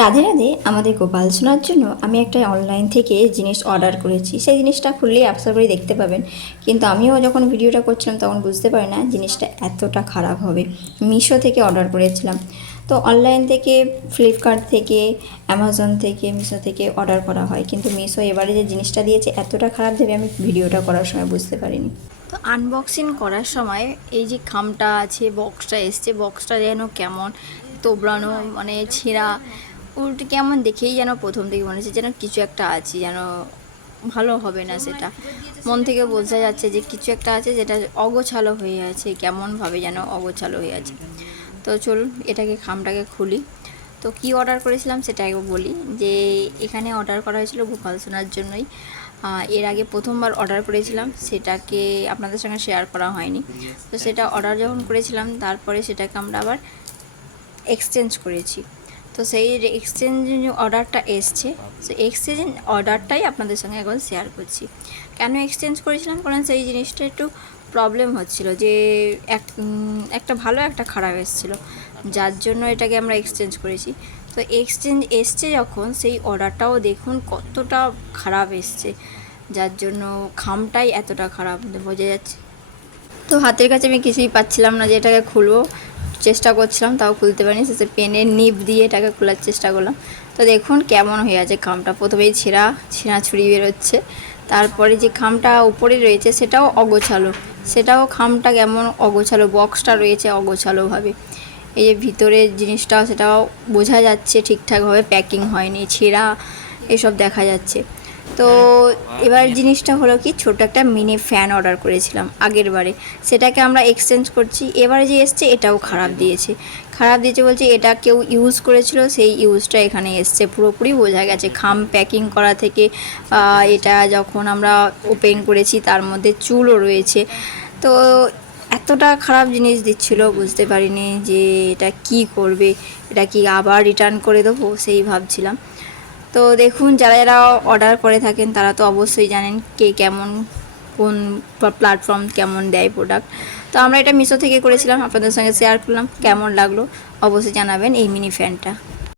রাধে রাধে। আমাদের গোপাল সোনার জন্য আমি একটা অনলাইন থেকে জিনিস অর্ডার করেছি। সেই জিনিসটা খুললেই আশা করি দেখতে পাবেন, কিন্তু আমিও যখন ভিডিওটা করছিলাম তখন বুঝতে পারি না জিনিসটা এতটা খারাপ হবে। মিশো থেকে অর্ডার করেছিলাম। তো অনলাইন থেকে, ফ্লিপকার্ট থেকে, অ্যামাজন থেকে, মিশো থেকে অর্ডার করা হয়, কিন্তু মিশো এবারে যে জিনিসটা দিয়েছে এতটা খারাপ দেবে আমি ভিডিওটা করার সময় বুঝতে পারিনি। তো আনবক্সিং করার সময় এই যে খামটা আছে, বক্সটা এসছে, বক্সটা যেন কেমন তোবড়ানো, মানে ছেঁড়া, উল্টে কেমন দেখেই যেন প্রথম থেকে মনে হচ্ছে যেন কিছু একটা আছে, যেন ভালো হবে না। সেটা মন থেকে বোঝা যাচ্ছে যে কিছু একটা আছে যেটা অগোছালো হয়ে আছে, কেমনভাবে যেন অগোছালো হয়ে আছে। তো চলুন এটাকে, খামটাকে খুলি। তো কি অর্ডার করেছিলাম সেটা একবার বলি। যে এখানে অর্ডার করা হয়েছিল গোপাল সোনার জন্যই। এর আগে প্রথমবার অর্ডার করেছিলাম, সেটাকে আপনাদের সঙ্গে শেয়ার করা হয়নি। তো সেটা অর্ডার যখন করেছিলাম তারপরে সেটাকে আমরা আবার এক্সচেঞ্জ করেছি। তো সেই এক্সচেঞ্জ অর্ডারটা এসছে, তো এক্সচেঞ্জ অর্ডারটাই আপনাদের সঙ্গে এখন শেয়ার করছি। কেন এক্সচেঞ্জ করেছিলাম, কারণ সেই জিনিসটা একটু প্রবলেম হচ্ছিল, যে একটা ভালো একটা খারাপ এসেছিলো, যার জন্য এটাকে আমরা এক্সচেঞ্জ করেছি। তো এক্সচেঞ্জ এসছে যখন, সেই অর্ডারটাও দেখুন কতটা খারাপ এসছে, যার জন্য খামটাই এতটা খারাপ বোঝা যাচ্ছে। তো হাতের কাছে আমি কিছুই পাচ্ছিলাম না যে এটাকে খুলবো, চেষ্টা করছিলাম তাও খুলতে পারিনি। শেষে পেনের নিব দিয়ে এটাকে খোলার চেষ্টা করলাম। তো দেখুন কেমন হয়ে আছে খামটা, প্রথমেই ছেঁড়া ছুরি বেরোচ্ছে, তারপরে যে খামটা উপরে রয়েছে সেটাও অগোছালো, সেটাও খামটা কেমন অগোছালো, বক্সটা রয়েছে অগোছালোভাবে। এই যে ভিতরের জিনিসটাও, সেটাও বোঝা যাচ্ছে ঠিকঠাকভাবে প্যাকিং হয়নি, ছেঁড়া এসব দেখা যাচ্ছে। তো এবার জিনিসটা হলো কি, ছোট একটা মিনি ফ্যান অর্ডার করেছিলাম আগের বারে, সেটাকে আমরা এক্সচেঞ্জ করছি। এবারে যে এসছে এটাও খারাপ দিয়েছে বলছে এটা কেউ ইউজ করেছিল, সেই ইউজটা এখানে এসছে, পুরোপুরি বোঝা গেছে খাম প্যাকিং করা থেকে। এটা যখন আমরা ওপেন করেছি তার মধ্যে চুলও রয়েছে। তো এতটা খারাপ জিনিস দিচ্ছিল, বুঝতে পারিনি যে এটা কি করবে, এটা কি আবার রিটার্ন করে দেবো সেই ভাবছিলাম। তো দেখুন, যারা যারা অর্ডার করে থাকেন তারা তো অবশ্যই জানেন কে কেমন, কোন প্ল্যাটফর্ম কেমন দেয় প্রোডাক্ট। তো আমরা এটা মিশো থেকে করেছিলাম, আপনাদের সঙ্গে শেয়ার করলাম। কেমন লাগলো অবশ্যই জানাবেন এই মিনি ফ্যানটা।